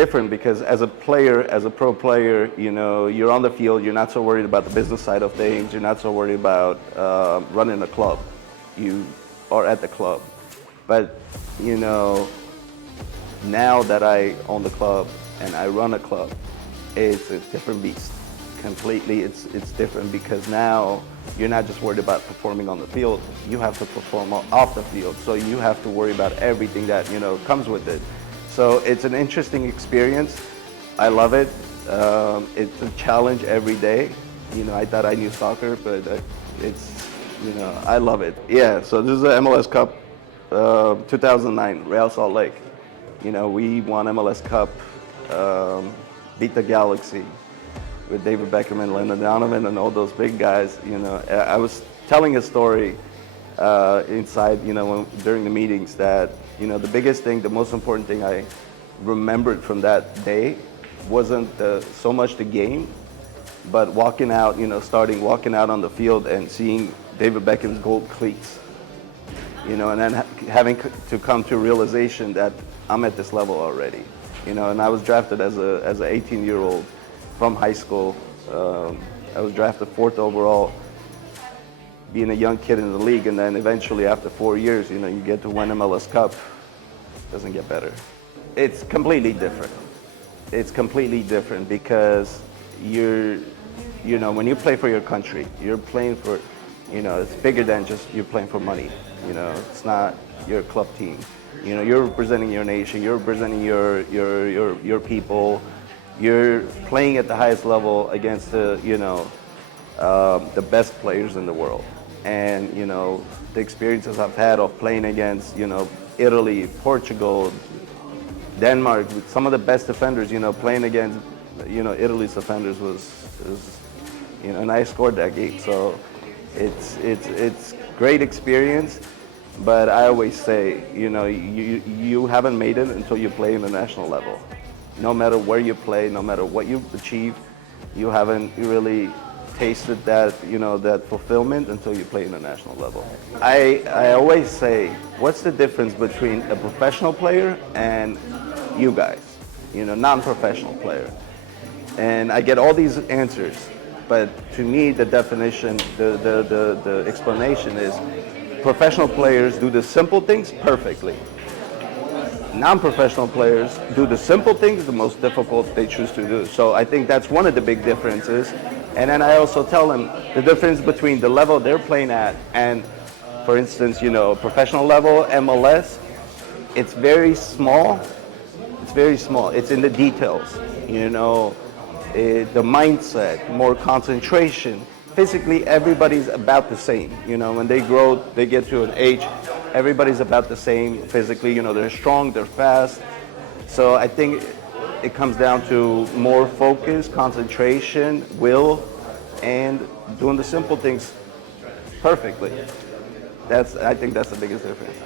different because as a player, as a pro player, you know, you're on the field, you're not so worried about the business side of things, you're not so worried about running a club. You are at the club. But, you know, now that I own the club and I run a club, it's a different beast. Completely, it's different because now you're not just worried about performing on the field, you have to perform off the field. So you have to worry about everything that, you know, comes with it. So it's an interesting experience. I love it. It's a challenge every day. You know, I thought I knew soccer, but it's, you know, I love it. Yeah, so this is the MLS Cup 2009, Real Salt Lake. You know, we won MLS Cup, beat the Galaxy with David Beckham and Landon Donovan and all those big guys. You know, I was telling a story inside, you know, during the meetings that, you know, the biggest thing, the most important thing I remembered from that day wasn't so much the game, but walking out, you know, walking out on the field and seeing David Beckham's gold cleats, you know, and then having to come to realization that I'm at this level already, you know, and I was drafted as an 18-year-old from high school. I was drafted 4th overall, being a young kid in the league, and then eventually after 4 years, you know, you get to win MLS Cup. Doesn't get better. It's completely different. It's completely different because you know, when you play for your country, you're playing for, you know, it's bigger than just you're playing for money. You know, it's not your club team. You know, you're representing your nation, you're representing your people. You're playing at the highest level against the, you know, the best players in the world. And, you know, the experiences I've had of playing against, you know, Italy, Portugal, Denmark, with some of the best defenders, you know, playing against, you know, Italy's defenders was you know, and I scored that game. So it's great experience, but I always say, you know, you haven't made it until you play in the national level. No matter where you play, no matter what you achieve, you haven't really tasted that, you know, that fulfillment until you play in the national level. I always say, what's the difference between a professional player and you guys, you know, non-professional player? And I get all these answers, but to me, the definition, the explanation is professional players do the simple things perfectly. Non-professional players do the simple things the most difficult they choose to do. So I think that's one of the big differences. And then I also tell them the difference between the level they're playing at and, for instance, you know, professional level, MLS, it's very small. It's very small. It's in the details, you know, the mindset, more concentration. Physically, everybody's about the same. You know, when they grow, they get to an age, everybody's about the same physically. You know, they're strong, they're fast. So I think it comes down to more focus, concentration, will, and doing the simple things perfectly. I think that's the biggest difference.